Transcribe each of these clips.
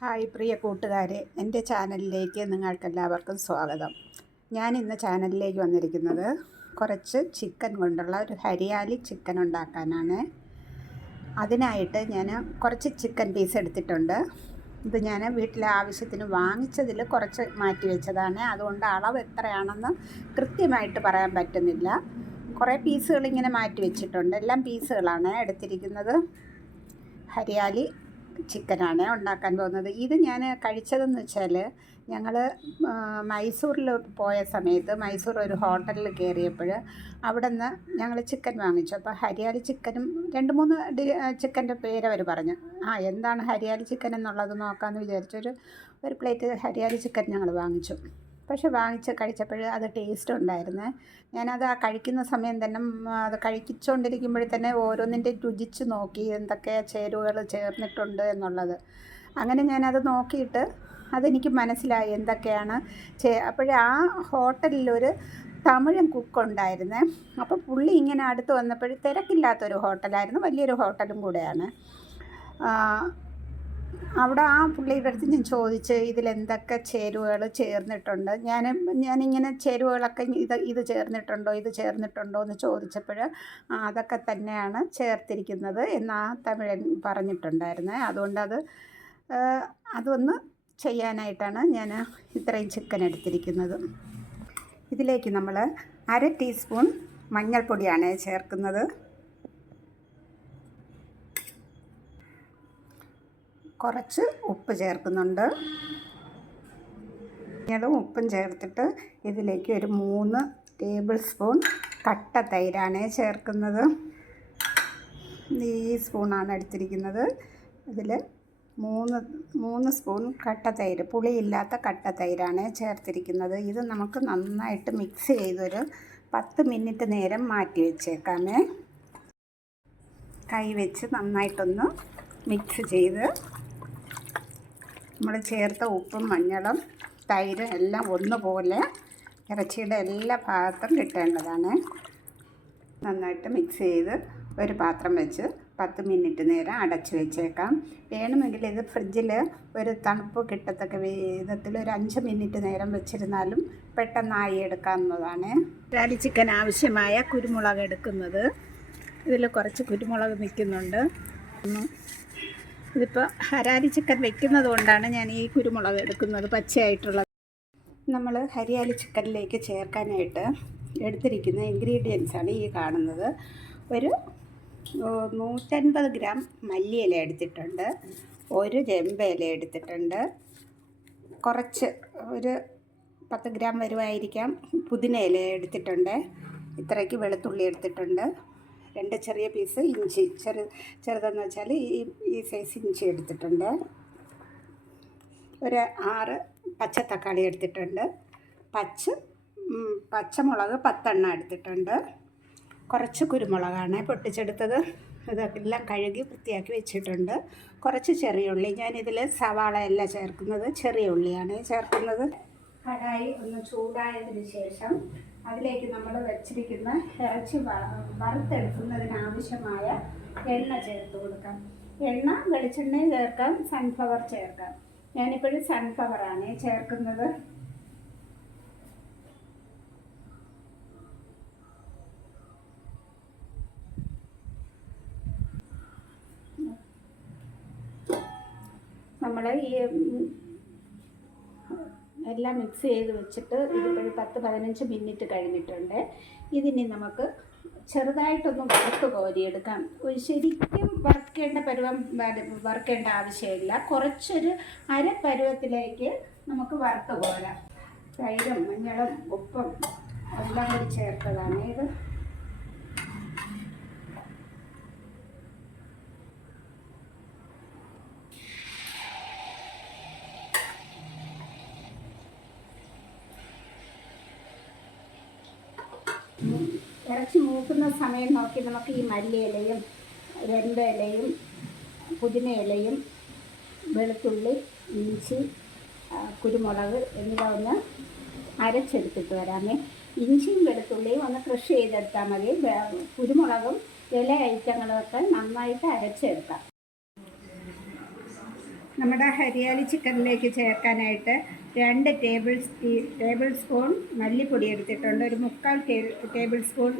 Hi പ്രിയ കൂട്ടുകാരെ, എൻ്റെ ചാനലിലേക്ക് നിങ്ങൾക്കെല്ലാവർക്കും സ്വാഗതം. ഞാൻ ഇന്ന് ചാനലിലേക്ക് വന്നിരിക്കുന്നത് കുറച്ച് ചിക്കൻ കൊണ്ടുള്ള ഒരു ഹരിയാലി ചിക്കൻ ഉണ്ടാക്കാനാണ്. അതിനായിട്ട് ഞാൻ കുറച്ച് ചിക്കൻ പീസ് എടുത്തിട്ടുണ്ട്. ഇത് ഞാൻ വീട്ടിലെ ആവശ്യത്തിന് വാങ്ങിച്ചതിൽ കുറച്ച് മാറ്റി വെച്ചതാണ്. അതുകൊണ്ട് അളവ് എത്രയാണെന്ന് കൃത്യമായിട്ട് പറയാൻ പറ്റുന്നില്ല. കുറേ പീസുകൾ ഇങ്ങനെ മാറ്റി വെച്ചിട്ടുണ്ട്. എല്ലാം പീസുകളാണ് എടുത്തിരിക്കുന്നത്. ഹരിയാലി ചിക്കനാണ് ഉണ്ടാക്കാൻ പോകുന്നത്. ഇത് ഞാൻ കഴിച്ചതെന്ന് വെച്ചാൽ ഞങ്ങൾ മൈസൂരിൽ പോയ സമയത്ത് മൈസൂർ ഒരു ഹോട്ടലിൽ കയറിയപ്പോൾ അവിടെ നിന്ന് ഞങ്ങൾ ചിക്കൻ വാങ്ങിച്ചു. അപ്പോൾ ഹരിയാലി ചിക്കനും 2-3 ചിക്കൻ്റെ പേര് അവർ പറഞ്ഞു. എന്താണ് ഹരിയാലി ചിക്കൻ എന്നുള്ളത് നോക്കാമെന്ന് വിചാരിച്ചൊരു പ്ലേറ്റ് ഹരിയാലി ചിക്കൻ ഞങ്ങൾ വാങ്ങിച്ചു. പക്ഷെ കഴിച്ചപ്പോൾ അത് ടേസ്റ്റ് ഉണ്ടായിരുന്നു. ഞാനത് കഴിക്കുന്ന സമയം തന്നെ അത് കഴിച്ചുകൊണ്ടിരിക്കുമ്പോൾ തന്നെ ഓരോന്നിൻ്റെ രുചിച്ച് നോക്കി എന്തൊക്കെ ചേരുവകൾ ചേർന്നിട്ടുണ്ട് എന്നുള്ളത്. അങ്ങനെ ഞാനത് നോക്കിയിട്ട് അതെനിക്ക് മനസ്സിലായി എന്തൊക്കെയാണ് അപ്പോൾ ആ ഹോട്ടലിലൊരു തമിഴൻ കുക്കുണ്ടായിരുന്നേ. അപ്പോൾ പുള്ളി ഇങ്ങനെ അടുത്ത് വന്നപ്പോൾ തിരക്കില്ലാത്തൊരു ഹോട്ടലായിരുന്നു, വലിയൊരു ഹോട്ടലും കൂടെയാണ്. അവിടെ ആ പുള്ളിയുടെ അടുത്ത് ഞാൻ ചോദിച്ച് ഇതിലെന്തൊക്കെ ചേരുവകൾ ചേർന്നിട്ടുണ്ട്, ഞാനിങ്ങനെ ചേരുവകളൊക്കെ ഇത് ചേർന്നിട്ടുണ്ടോ എന്ന് ചോദിച്ചപ്പോൾ അതൊക്കെ തന്നെയാണ് ചേർത്തിരിക്കുന്നത് എന്ന് ആ തമിഴൻ പറഞ്ഞിട്ടുണ്ടായിരുന്നേ. അതുകൊണ്ട് അതൊന്ന് ചെയ്യാനായിട്ടാണ് ഞാൻ ഇത്രയും ചിക്കൻ എടുത്തിരിക്കുന്നത്. ഇതിലേക്ക് നമ്മൾ 1/2 ടീസ്പൂൺ മഞ്ഞൾപ്പൊടിയാണ് ചേർക്കുന്നത്. കുറച്ച് ഉപ്പ് ചേർക്കുന്നുണ്ട്. മഞ്ഞളും ഉപ്പും ചേർത്തിട്ട് ഇതിലേക്ക് ഒരു 3 ടേബിൾ സ്പൂൺ കട്ട തൈരാണ് ചേർക്കുന്നത്. ഈ സ്പൂണാണ് എടുത്തിരിക്കുന്നത്. ഇതിൽ 3 സ്പൂൺ കട്ട തൈര്, പുളിയില്ലാത്ത കട്ട തൈരാണ് ചേർത്തിരിക്കുന്നത്. ഇത് നമുക്ക് നന്നായിട്ട് മിക്സ് ചെയ്തൊരു 10 മിനിറ്റ് നേരം മാറ്റി വെച്ചേക്കാമേ. കൈ വെച്ച് നന്നായിട്ടൊന്ന് മിക്സ് ചെയ്ത് നമ്മൾ ചേർത്ത ഉപ്പും മഞ്ഞളും തൈരും എല്ലാം ഒന്നുപോലെ ഇറച്ചിയുടെ എല്ലാ ഭാഗത്തും കിട്ടേണ്ടതാണ്. നന്നായിട്ട് മിക്സ് ചെയ്ത് ഒരു പാത്രം വെച്ച് 10 മിനിറ്റ് നേരം അടച്ചു വെച്ചേക്കാം. വേണമെങ്കിൽ ഇത് ഫ്രിഡ്ജിൽ ഒരു തണുപ്പ് കിട്ടത്തക്ക വിധത്തിൽ ഒരു 5 മിനിറ്റ് നേരം വെച്ചിരുന്നാലും പെട്ടെന്നായി എടുക്കാവുന്നതാണ്. ഹരിയാലി ചിക്കൻ ആവശ്യമായ കുരുമുളക് എടുക്കുന്നത്. ഇതിൽ കുറച്ച് കുരുമുളക് നിൽക്കുന്നുണ്ട്. ഇതിപ്പോൾ ഹരിയാലി ചിക്കൻ വെക്കുന്നത് കൊണ്ടാണ് ഞാൻ ഈ കുരുമുളക് എടുക്കുന്നത്, പച്ചയായിട്ടുള്ളത്. നമ്മൾ ഹരിയാലി ചിക്കനിലേക്ക് ചേർക്കാനായിട്ട് എടുത്തിരിക്കുന്ന ഇൻഗ്രീഡിയൻസാണ് ഈ കാണുന്നത്. ഒരു 150 ഗ്രാം മല്ലിയില എടുത്തിട്ടുണ്ട്, ഒരു ചെമ്പയില എടുത്തിട്ടുണ്ട്, കുറച്ച് ഒരു 10 ഗ്രാം വരുമായിരിക്കാം പുതിന ഇല എടുത്തിട്ടുണ്ട്, ഇത്രയ്ക്ക് വെളുത്തുള്ളി എടുത്തിട്ടുണ്ട്, 2 ചെറിയ പീസ് ഇഞ്ചി, ചെറുതെന്ന് വെച്ചാൽ ഈ സൈസ് ഇഞ്ചി എടുത്തിട്ടുണ്ട്, ഒരു 6 പച്ച തക്കാളി എടുത്തിട്ടുണ്ട്, പച്ചമുളക് 10 എണ്ണം എടുത്തിട്ടുണ്ട്, കുറച്ച് കുരുമുളകാണ് പൊട്ടിച്ചെടുത്തത്. ഇതെല്ലാം കഴുകി വൃത്തിയാക്കി വെച്ചിട്ടുണ്ട്. കുറച്ച് ചെറിയ ഉള്ളി, ഞാനിതിൽ സവാള അല്ല ചേർക്കുന്നത്, ചെറിയ ഉള്ളിയാണ് ചേർക്കുന്നത്. കടായി ഒന്ന് ചൂടായതിന് ശേഷം അതിലേക്ക് നമ്മൾ വെച്ചിരിക്കുന്ന ഇറച്ചി വറുത്തെടുക്കുന്നതിനാവശ്യമായ എണ്ണ ചേർത്ത് കൊടുക്കാം. എണ്ണ വെളിച്ചെണ്ണയും ചേർക്കാം, സൺഫ്ലവർ ചേർക്കാം. ഞാനിപ്പോഴും സൺഫ്ലവറാണ് ചേർക്കുന്നത്. നമ്മൾ ഈ എല്ലാം മിക്സ് ചെയ്ത് വെച്ചിട്ട് ഇതിപ്പോൾ 10-15 മിനിറ്റ് കഴിഞ്ഞിട്ടുണ്ട്. ഇതിനി നമുക്ക് ചെറുതായിട്ടൊന്ന് വറുത്ത് കോരിയെടുക്കാം. ശരിക്കും വറുക്കേണ്ട ആവശ്യമില്ല. കുറച്ചൊരു അരപ്പരുവത്തിലേക്ക് നമുക്ക് വറുത്ത് കോരാം. തൈരും മഞ്ഞളും ഉപ്പും എല്ലാം കൂടി ചേർത്തതാണ് ഇത്. ഇറച്ചി മൂക്കുന്ന സമയം നോക്കി നമുക്ക് ഈ മല്ലിയിലയും ഇലയും പുതിന ഇലയും വെളുത്തുള്ളി, ഇഞ്ചി, കുരുമുളക് എന്നിവ ഒന്ന് അരച്ചെടുത്തിട്ട് വരാമേ. ഇഞ്ചിയും വെളുത്തുള്ളിയും ഒന്ന് ക്രഷ് ചെയ്തെടുത്താൽ മതി. കുരുമുളകും ഇല ഐറ്റങ്ങളൊക്കെ നന്നായിട്ട് അരച്ചെടുക്കാം. നമ്മുടെ ഹരിയാലി ചിക്കനിലേക്ക് ചേർക്കാനായിട്ട് 2 ടേബിൾ സ്പൂൺ മല്ലിപ്പൊടി എടുത്തിട്ടുണ്ട്, ഒരു 3/4 ടേബിൾ സ്പൂൺ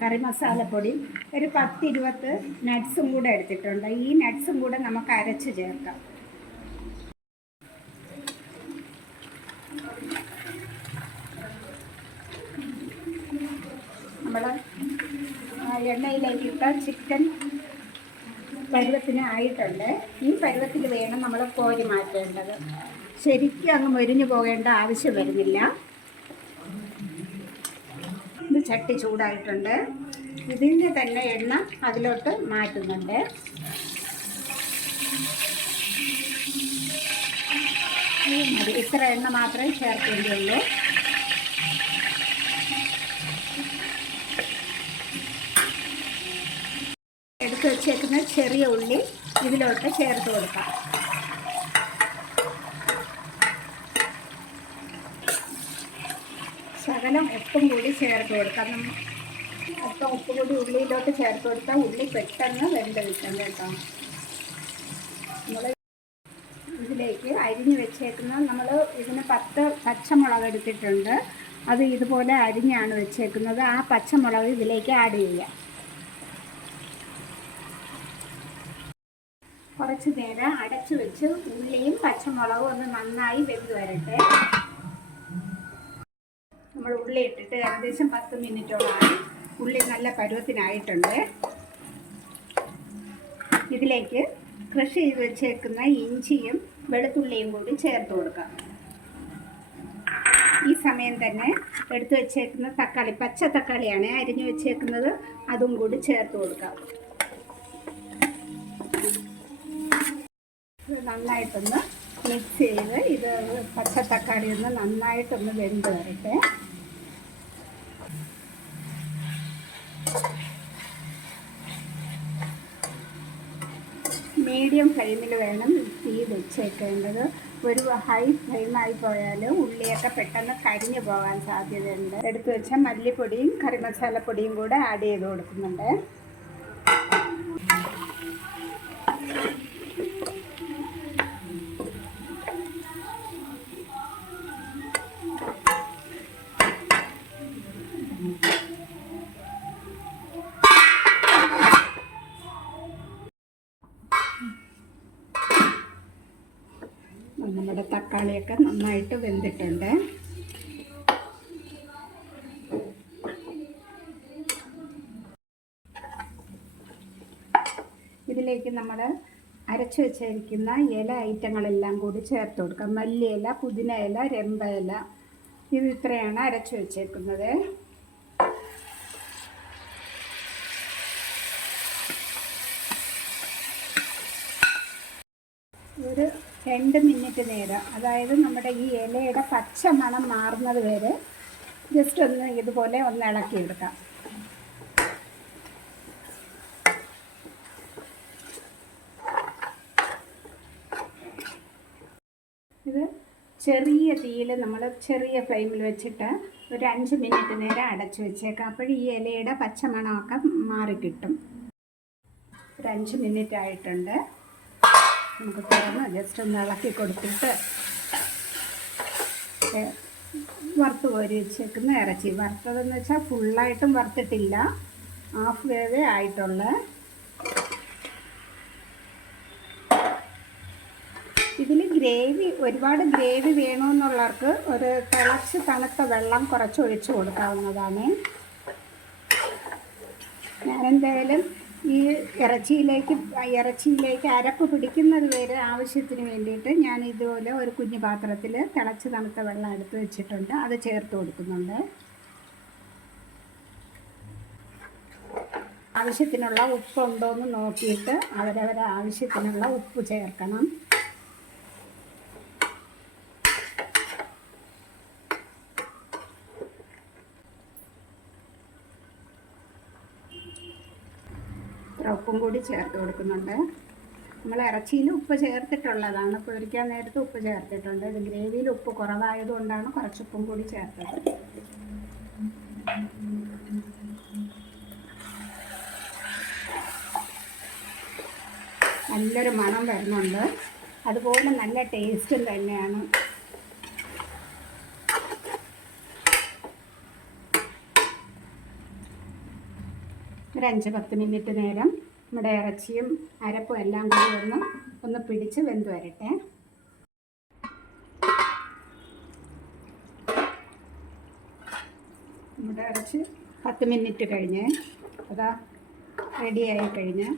കറി മസാലപ്പൊടി, ഒരു 10-20 നട്ട്സും കൂടെ എടുത്തിട്ടുണ്ട്. ഈ നട്ട്സും കൂടെ നമുക്ക് അരച്ച് ചേർക്കാം. നമ്മൾ എണ്ണയിലേക്ക് ഇട്ട ചിക്കൻ പരുവത്തിന് ആയിട്ടുണ്ട്. ഈ പരുവത്തിൽ വേണം നമ്മൾ കോരി മാറ്റേണ്ടത്. ശരിക്കും അങ്ങ് മൊരിഞ്ഞു പോകേണ്ട ആവശ്യം വരുന്നില്ല. ഇത് ചട്ടി ചൂടായിട്ടുണ്ട്. ഇതിൻ്റെ തന്നെ എണ്ണ അതിലോട്ട് മാറ്റുന്നുണ്ട്. മതി, ഇത്ര എണ്ണ മാത്രമേ ചേർക്കേണ്ടിയുള്ളൂ. എടുത്ത് വെച്ചേക്കുന്ന ചെറിയ ഉള്ളി ഇതിലോട്ട് ചേർത്ത് കൊടുക്കാം. ശകലം ഉപ്പും കൂടി ചേർത്ത് കൊടുക്കാം. അപ്പം ഉപ്പ് കൂടി ഉള്ളിയിലോട്ട് ചേർത്ത് കൊടുത്താൽ ഉള്ളി പെട്ടെന്ന് വെന്ത് കിട്ടും കേട്ടോ. നമ്മൾ ഇതിലേക്ക് അരിഞ്ഞ് വെച്ചേക്കുന്ന ഇതിന് 10 പച്ചമുളക് എടുത്തിട്ടുണ്ട്. അത് ഇതുപോലെ അരിഞ്ഞാണ് വെച്ചേക്കുന്നത്. ആ പച്ചമുളക് ഇതിലേക്ക് ആഡ് ചെയ്യാം. കുറച്ച് നേരം അടച്ചു വെച്ച് ഉള്ളിയും പച്ചമുളകും ഒന്ന് നന്നായി വെന്ത് വരട്ടെ. നമ്മൾ ഉള്ളി ഇട്ടിട്ട് ഏകദേശം 10 മിനിറ്റോളായി. ഉള്ളി നല്ല പരുവത്തിനായിട്ടുണ്ട്. ഇതിലേക്ക് ക്രഷ് ചെയ്ത് വെച്ചേക്കുന്ന ഇഞ്ചിയും വെളുത്തുള്ളിയും കൂടി ചേർത്ത് കൊടുക്കാം. ഈ സമയം തന്നെ എടുത്തു വെച്ചേക്കുന്ന തക്കാളി, പച്ച തക്കാളിയാണ് അരിഞ്ഞു വെച്ചേക്കുന്നത്, അതും കൂടി ചേർത്ത് കൊടുക്കാം. നന്നായിട്ടൊന്ന് മിക്സ് ചെയ്ത് ഇത് പച്ച തക്കാളി ഒന്ന് നന്നായിട്ടൊന്ന് വെന്ത് വരട്ടെ. മീഡിയം ഫ്ലെയിമിൽ വേണം തീ വെച്ചേക്കേണ്ടത്. ഒരു ഹൈ ഫ്ലെയിമായി പോയാൽ ഉള്ളിയൊക്കെ പെട്ടെന്ന് കരിഞ്ഞു പോകാൻ സാധ്യതയുണ്ട്. എടുത്തു വെച്ച മല്ലിപ്പൊടിയും കറി മസാലപ്പൊടിയും കൂടെ ആഡ് ചെയ്ത് കൊടുക്കുന്നുണ്ട്. നമ്മുടെ തക്കാളിയൊക്കെ നന്നായിട്ട് വെന്തിട്ടുണ്ട്. ഇതിലേക്ക് നമ്മൾ അരച്ചു വെച്ചിരിക്കുന്ന ഇല ഐറ്റങ്ങളെല്ലാം കൂടി ചേർത്ത് കൊടുക്കാം. മല്ലിയില, പുതിന ഇല, രമ്പ ഇല, ഇത് ഇത്രയാണ് അരച്ചു വെച്ചേക്കുന്നത്. ഒരു 2 മിനിറ്റ് നേരം, അതായത് നമ്മുടെ ഈ ഇലയുടെ പച്ച മണം മാറുന്നത് വരെ ജസ്റ്റ് ഒന്ന് ഇതുപോലെ ഒന്ന് ഇളക്കിയെടുക്കാം. ഇത് ചെറിയ തീയിൽ നമ്മൾ ചെറിയ ഫ്ലെയിമിൽ വെച്ചിട്ട് ഒരു 5 മിനിറ്റ് നേരം അടച്ചു വെച്ചേക്കാം. അപ്പോൾ ഈ ഇലയുടെ പച്ചമണമൊക്കെ മാറിക്കിട്ടും. ഒരു 5 മിനിറ്റ് ആയിട്ടുണ്ട്. നമുക്ക് തുറന്ന് ജസ്റ്റ് ഒന്ന് ഇളക്കി കൊടുത്തിട്ട് വറുത്ത് കോരി വെച്ചേക്കുന്ന ഇറച്ചി, വറുത്തതെന്ന് വെച്ചാൽ ഫുള്ളായിട്ടും വറുത്തിട്ടില്ല, ഹാഫ് വേവേ ആയിട്ടുള്ള. ഇതിൽ ഒരുപാട് ഗ്രേവി വേണമെന്നുള്ളവർക്ക് ഒരു തിളച്ച് തണുത്ത വെള്ളം കുറച്ച് ഒഴിച്ച് കൊടുക്കാവുന്നതാണ്. ഞാനെന്തായാലും ഈ ഇറച്ചിയിലേക്ക് അരപ്പ് പിടിക്കുന്നത് വരെ ആവശ്യത്തിന് വേണ്ടിയിട്ട് ഞാൻ ഇതുപോലെ ഒരു കുഞ്ഞു പാത്രത്തിൽ തിളച്ച് തണുത്ത വെള്ളം എടുത്ത് വെച്ചിട്ടുണ്ട്. അത് ചേർത്ത് കൊടുക്കുന്നുണ്ട്. ആവശ്യത്തിനുള്ള ഉപ്പുണ്ടോ എന്ന് നോക്കിയിട്ട് അവരവരെ ആവശ്യത്തിനുള്ള ഉപ്പ് ചേർക്കണം. ഉപ്പും കൂടി ചേർത്ത് കൊടുക്കുന്നുണ്ട്. നമ്മൾ ഇറച്ചിയിൽ ഉപ്പ് ചേർത്തിട്ടുള്ളതാണ്, പൊരിക്കാൻ നേരത്ത് ഉപ്പ് ചേർത്തിട്ടുണ്ട്. ഇത് ഗ്രേവിയിൽ ഉപ്പ് കുറവായതുകൊണ്ടാണ് കുറച്ച് ഉപ്പും കൂടി ചേർത്തത്. നല്ലൊരു മണം വരുന്നുണ്ട്. അതുപോലെ നല്ല ടേസ്റ്റും തന്നെയാണ്. ഒരു 5-10 മിനിറ്റ് നേരം നമ്മുടെ ഇറച്ചിയും അരപ്പും എല്ലാം കൂടി ഒന്ന് പിടിച്ച് വെന്ത് വരട്ടെ. നമ്മുടെ ഇറച്ചി 10 മിനിറ്റ് കഴിഞ്ഞ് അതാ റെഡിയായി കഴിഞ്ഞ്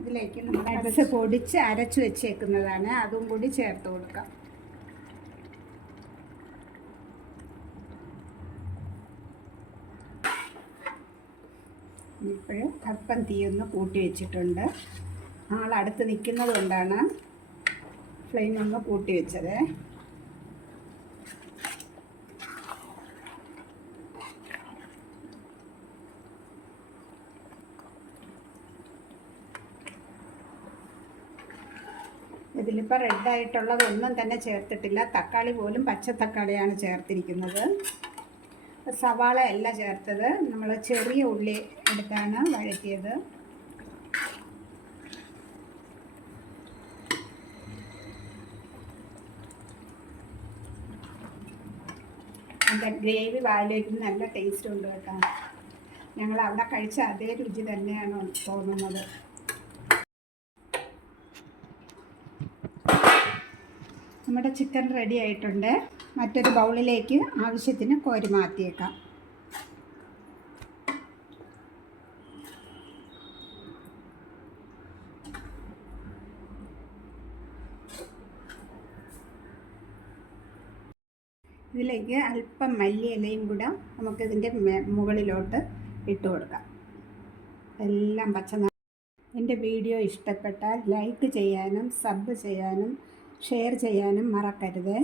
ഇതിലേക്ക് നമ്മൾ അരച്ച് പൊടിച്ച് അരച്ച് വെച്ചേക്കുന്നതാണ്, അതും കൂടി ചേർത്ത് കൊടുക്കാം. ഇപ്പോഴും അല്പം തീയൊന്ന് കൂട്ടി വെച്ചിട്ടുണ്ട്. ആളടുത്ത് നിൽക്കുന്നത് കൊണ്ടാണ് ഫ്ലെയിം ഒന്ന് കൂട്ടി വെച്ചത്. ഇതിലിപ്പോൾ റെഡായിട്ടുള്ളതൊന്നും തന്നെ ചേർത്തിട്ടില്ല. തക്കാളി പോലും പച്ച തക്കാളിയാണ് ചേർത്തിരിക്കുന്നത്. സവാള അല്ല ചേർത്തത്, നമ്മൾ ചെറിയ ഉള്ളി എടുത്താണ് വഴറ്റിയത്. അതിൻ്റെ ഗ്രേവി വായിലേക്ക് നല്ല ടേസ്റ്റ് ഉണ്ട് കേട്ടോ. ഞങ്ങൾ അവിടെ കഴിച്ച അതേ രുചി തന്നെയാണ് തോന്നുന്നത്. നമ്മുടെ ചിക്കൻ റെഡി ആയിട്ടുണ്ട്. മറ്റൊരു ബൗളിലേക്ക് ആവശ്യത്തിന് കോരി മാറ്റിയേക്കാം. ഇതിലേക്ക് അല്പം മല്ലിയിലയും കൂടെ നമുക്കിതിൻ്റെ മുകളിലോട്ട് ഇട്ട് കൊടുക്കാം. എല്ലാം എൻ്റെ വീഡിയോ ഇഷ്ടപ്പെട്ടാൽ ലൈക്ക് ചെയ്യാനും സബ് ചെയ്യാനും ഷെയർ ചെയ്യാനും മറക്കരുത്.